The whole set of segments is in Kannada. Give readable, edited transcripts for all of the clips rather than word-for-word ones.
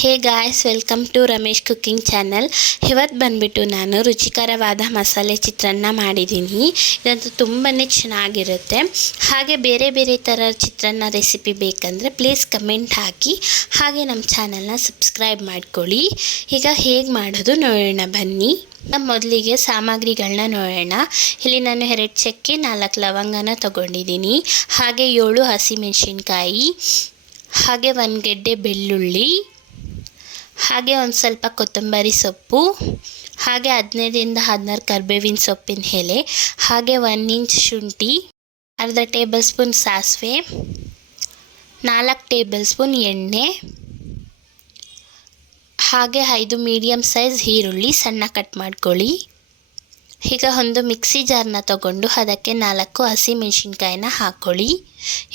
Hey guys, welcome to Ramesh cooking channel. ಇವತ್ತು ಬಂದುಬಿಟ್ಟು ನಾನು ರುಚಿಕರವಾದ ಮಸಾಲೆ ಚಿತ್ರಾನ್ನ ಮಾಡಿದ್ದೀನಿ. ಇದಂತೂ ತುಂಬಾ ಚೆನ್ನಾಗಿರುತ್ತೆ. ಹಾಗೆ ಬೇರೆ ಬೇರೆ ಥರ ಚಿತ್ರಾನ್ನ ರೆಸಿಪಿ ಬೇಕಂದರೆ ಪ್ಲೀಸ್ ಕಮೆಂಟ್ ಹಾಕಿ. ಹಾಗೆ ನಮ್ಮ ಚಾನಲ್ನ ಸಬ್ಸ್ಕ್ರೈಬ್ ಮಾಡ್ಕೊಳ್ಳಿ. ಈಗ ಹೇಗೆ ಮಾಡೋದು ನೋಡೋಣ ಬನ್ನಿ. ಮೊದಲಿಗೆ ಸಾಮಗ್ರಿಗಳನ್ನ ನೋಡೋಣ. ಇಲ್ಲಿ ನಾನು 2 ಚಕ್ಕೆ 4 ಲವಂಗನ ತೊಗೊಂಡಿದ್ದೀನಿ. ಹಾಗೆ 7 ಹಸಿಮೆಣಸಿನ್ಕಾಯಿ, ಹಾಗೆ 1 ಗೆಡ್ಡೆ ಬೆಳ್ಳುಳ್ಳಿ, ಹಾಗೆ ಒಂದು ಸ್ವಲ್ಪ ಕೊತ್ತಂಬರಿ ಸೊಪ್ಪು, ಹಾಗೆ 15ರಿಂದ 16 ಕರಿಬೇವಿನ ಸೊಪ್ಪಿನ ಎಲೆ, ಹಾಗೆ 1 ಇಂಚ್ ಶುಂಠಿ, ಅರ್ಧ ಟೇಬಲ್ ಸ್ಪೂನ್ ಸಾಸಿವೆ, 4 ಟೇಬಲ್ ಸ್ಪೂನ್ ಎಣ್ಣೆ, ಹಾಗೆ 5 ಮೀಡಿಯಮ್ ಸೈಜ್ ಈರುಳ್ಳಿ ಸಣ್ಣ ಕಟ್ ಮಾಡ್ಕೊಳ್ಳಿ. ಈಗ ಒಂದು ಮಿಕ್ಸಿ ಜಾರ್ನ ತಗೊಂಡು ಅದಕ್ಕೆ 4 ಹಸಿಮೆಣಸಿನ್ಕಾಯಿನ ಹಾಕ್ಕೊಳ್ಳಿ.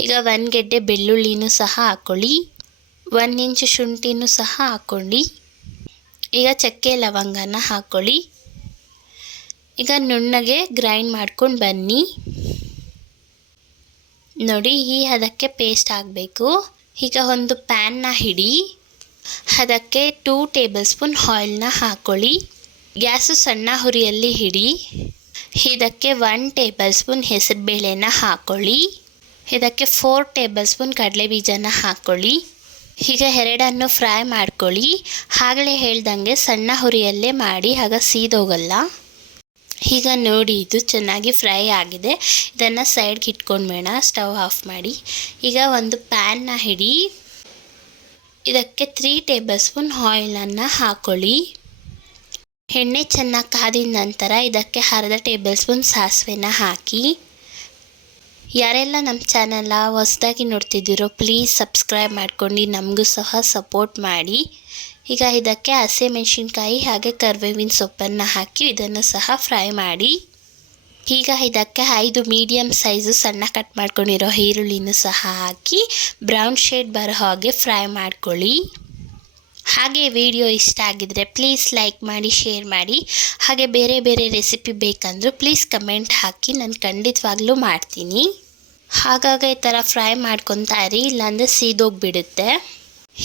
ಈಗ 1 ಗೆಡ್ಡೆ ಬೆಳ್ಳುಳ್ಳಿನೂ ಸಹ ಹಾಕ್ಕೊಳ್ಳಿ. 1 ಇಂಚ್ ಶುಂಠಿನೂ ಸಹ ಹಾಕ್ಕೊಳ್ಳಿ. ಈಗ ಚಕ್ಕೆ ಲವಂಗನ ಹಾಕ್ಕೊಳ್ಳಿ. ಈಗ ನುಣ್ಣಗೆ ಗ್ರೈಂಡ್ ಮಾಡ್ಕೊಂಡು ಬನ್ನಿ. ನೋಡಿ, ಅದಕ್ಕೆ ಪೇಸ್ಟ್ ಆಗಬೇಕು. ಈಗ ಒಂದು ಪ್ಯಾನ್ನ ಹಿಡಿ, ಅದಕ್ಕೆ 2 ಟೇಬಲ್ ಸ್ಪೂನ್ ಆಯಿಲ್ನ ಹಾಕ್ಕೊಳ್ಳಿ. ಗ್ಯಾಸು ಸಣ್ಣ ಹುರಿಯಲ್ಲಿ ಹಿಡಿ. ಇದಕ್ಕೆ 1 ಟೇಬಲ್ ಸ್ಪೂನ್ ಹೆಸರುಬೇಳೆನ ಹಾಕ್ಕೊಳ್ಳಿ. ಇದಕ್ಕೆ 4 ಟೇಬಲ್ ಸ್ಪೂನ್ ಕಡಲೆ ಬೀಜನ ಹಾಕ್ಕೊಳ್ಳಿ. ಈಗ ಎರಡನ್ನು ಫ್ರೈ ಮಾಡ್ಕೊಳ್ಳಿ. ಆಗಲೇ ಹೇಳ್ದಂಗೆ ಸಣ್ಣ ಹುರಿಯಲ್ಲೇ ಮಾಡಿ, ಆಗ ಸೀದೋಗಲ್ಲ. ಈಗ ನೋಡಿ, ಇದು ಚೆನ್ನಾಗಿ ಫ್ರೈ ಆಗಿದೆ. ಇದನ್ನು ಸೈಡ್ಗೆ ಇಟ್ಕೊಂಡ್ಬೇಡ, ಸ್ಟವ್ ಆಫ್ ಮಾಡಿ. ಈಗ ಒಂದು ಪ್ಯಾನ್ನ ಹಿಡಿ. ಇದಕ್ಕೆ 3 ಟೇಬಲ್ ಸ್ಪೂನ್ ಆಯಿಲನ್ನು ಹಾಕ್ಕೊಳ್ಳಿ. ಎಣ್ಣೆ ಚೆನ್ನಾಗಿ ಕಾದಿದ ನಂತರ ಇದಕ್ಕೆ ಅರ್ಧ ಟೇಬಲ್ ಸ್ಪೂನ್ ಸಾಸಿವೆನ ಹಾಕಿ. ಯಾರೆಲ್ಲ ನಮ್ಮ ಚಾನಲ್ನ ಹೊಸದಾಗಿ ನೋಡ್ತಿದ್ದೀರೋ ಪ್ಲೀಸ್ ಸಬ್ಸ್ಕ್ರೈಬ್ ಮಾಡ್ಕೊಂಡು ನಮಗೂ ಸಹ ಸಪೋರ್ಟ್ ಮಾಡಿ. ಈಗ ಇದಕ್ಕೆ ಹಸಿಮೆಣಸಿನ್ಕಾಯಿ ಹಾಗೆ ಕರಿಬೇವಿನ ಸೊಪ್ಪನ್ನು ಹಾಕಿ ಇದನ್ನು ಸಹ ಫ್ರೈ ಮಾಡಿ. ಈಗ ಇದಕ್ಕೆ 5 ಮೀಡಿಯಮ್ ಸೈಜು ಸಣ್ಣ ಕಟ್ ಮಾಡ್ಕೊಂಡಿರೋ ಈರುಳ್ಳಿನೂ ಸಹ ಹಾಕಿ ಬ್ರೌನ್ ಶೇಡ್ ಬರೋ ಹಾಗೆ ಫ್ರೈ ಮಾಡ್ಕೊಳ್ಳಿ. ಹಾಗೆ ವಿಡಿಯೋ ಇಷ್ಟ ಆಗಿದರೆ ಪ್ಲೀಸ್ ಲೈಕ್ ಮಾಡಿ, ಶೇರ್ ಮಾಡಿ. ಹಾಗೆ ಬೇರೆ ಬೇರೆ ರೆಸಿಪಿ ಬೇಕಂದರೂ ಪ್ಲೀಸ್ ಕಮೆಂಟ್ ಹಾಕಿ, ನಾನು ಖಂಡಿತವಾಗ್ಲೂ ಮಾಡ್ತೀನಿ. ಹಾಗಾಗಿ ಈ ಥರ ಫ್ರೈ ಮಾಡ್ಕೊತಾ ಇರಿ, ಇಲ್ಲಾಂದರೆ ಸೀದೋಗಿಬಿಡುತ್ತೆ.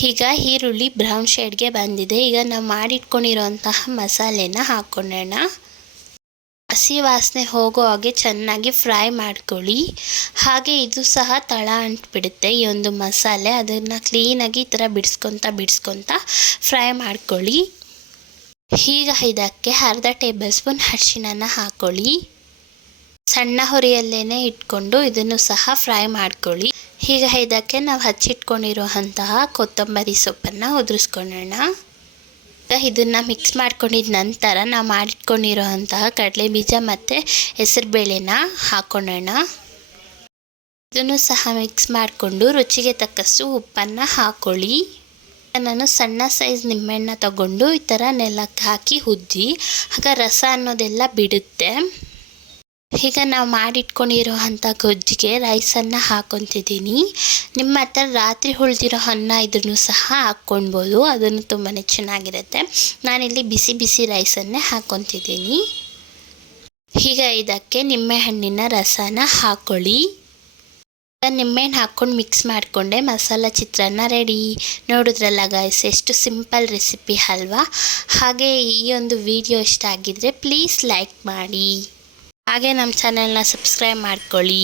ಈಗ ಈರುಳ್ಳಿ ಬ್ರೌನ್ ಶೇಡ್ಗೆ ಬಂದಿದೆ. ಈಗ ನಾವು ಮಾಡಿಟ್ಕೊಂಡಿರೋಂತಹ ಮಸಾಲೆನ ಹಾಕ್ಕೊಳ್ಳೋಣ. ಹಸಿ ವಾಸನೆ ಹೋಗೋ ಹಾಗೆ ಚೆನ್ನಾಗಿ ಫ್ರೈ ಮಾಡ್ಕೊಳ್ಳಿ. ಹಾಗೆ ಇದು ಸಹ ತಳ ಅಂಟ್ಬಿಡುತ್ತೆ ಈ ಒಂದು ಮಸಾಲೆ. ಅದನ್ನು ಕ್ಲೀನಾಗಿ ಈ ಥರ ಬಿಡಿಸ್ಕೊತ ಫ್ರೈ ಮಾಡ್ಕೊಳ್ಳಿ. ಈಗ ಇದಕ್ಕೆ ಅರ್ಧ ಟೇಬಲ್ ಸ್ಪೂನ್ ಅರಿಶಿಣನ ಹಾಕ್ಕೊಳ್ಳಿ. ಸಣ್ಣ ಹುರಿಯಲ್ಲೇ ಇಟ್ಕೊಂಡು ಇದನ್ನು ಸಹ ಫ್ರೈ ಮಾಡ್ಕೊಳ್ಳಿ. ಈಗ ಇದಕ್ಕೆ ನಾವು ಹಚ್ಚಿಟ್ಕೊಂಡಿರುವಂತಹ ಕೊತ್ತಂಬರಿ ಸೊಪ್ಪನ್ನು ಉದುರಿಸ್ಕೊಳ್ಳೋಣ. ಇದನ್ನು ಮಿಕ್ಸ್ ಮಾಡ್ಕೊಂಡಿದ ನಂತರ ನಾವು ಮಾಡಿಟ್ಕೊಂಡಿರೋಂತಹ ಕಡಲೆ ಬೀಜ ಮತ್ತು ಹೆಸರುಬೇಳೆನ ಹಾಕ್ಕೊಳ್ಳೋಣ. ಇದನ್ನು ಸಹ ಮಿಕ್ಸ್ ಮಾಡಿಕೊಂಡು ರುಚಿಗೆ ತಕ್ಕಷ್ಟು ಉಪ್ಪನ್ನು ಹಾಕ್ಕೊಳ್ಳಿ. ನಾನು ಸಣ್ಣ ಸೈಜ್ ನಿಂಬೆಹಣ್ಣು ತಗೊಂಡು ಈ ಥರ ನೆಲಕ್ಕೆ ಹಾಕಿ ಉಜ್ಜಿ, ಆಗ ರಸ ಅನ್ನೋದೆಲ್ಲ ಬಿಡುತ್ತೆ. ಈಗ ನಾವು ಮಾಡಿಟ್ಕೊಂಡಿರೋವಂಥ ಗೊಜ್ಜಿಗೆ ರೈಸನ್ನು ಹಾಕ್ಕೊತಿದ್ದೀನಿ. ನಿಮ್ಮ ಹತ್ರ ರಾತ್ರಿ ಉಳಿದಿರೋ ಅನ್ನ ಇದನ್ನು ಸಹ ಹಾಕ್ಕೊಳ್ಬೋದು, ಅದನ್ನು ತುಂಬಾ ಚೆನ್ನಾಗಿರುತ್ತೆ. ನಾನಿಲ್ಲಿ ಬಿಸಿ ಬಿಸಿ ರೈಸನ್ನೇ ಹಾಕ್ಕೊತಿದ್ದೀನಿ. ಈಗ ಇದಕ್ಕೆ ನಿಂಬೆಹಣ್ಣಿನ ರಸನ ಹಾಕ್ಕೊಳ್ಳಿ. ನಿಂಬೆಹಣ್ಣು ಹಾಕ್ಕೊಂಡು ಮಿಕ್ಸ್ ಮಾಡಿಕೊಂಡೆ ಮಸಾಲ ಚಿತ್ರಾನ್ನ ರೆಡಿ. ನೋಡಿದ್ರಲ್ಲ ಗಾಯ್ಸ್, ಎಷ್ಟು ಸಿಂಪಲ್ ರೆಸಿಪಿ ಅಲ್ವಾ? ಹಾಗೆ ಈ ಒಂದು ವಿಡಿಯೋ ಇಷ್ಟ ಆಗಿದ್ದರೆ ಪ್ಲೀಸ್ ಲೈಕ್ ಮಾಡಿ. ಹಾಗೆ ನಮ್ಮ ಚಾನಲ್ನ ಸಬ್ಸ್ಕ್ರೈಬ್ ಮಾಡ್ಕೊಳ್ಳಿ.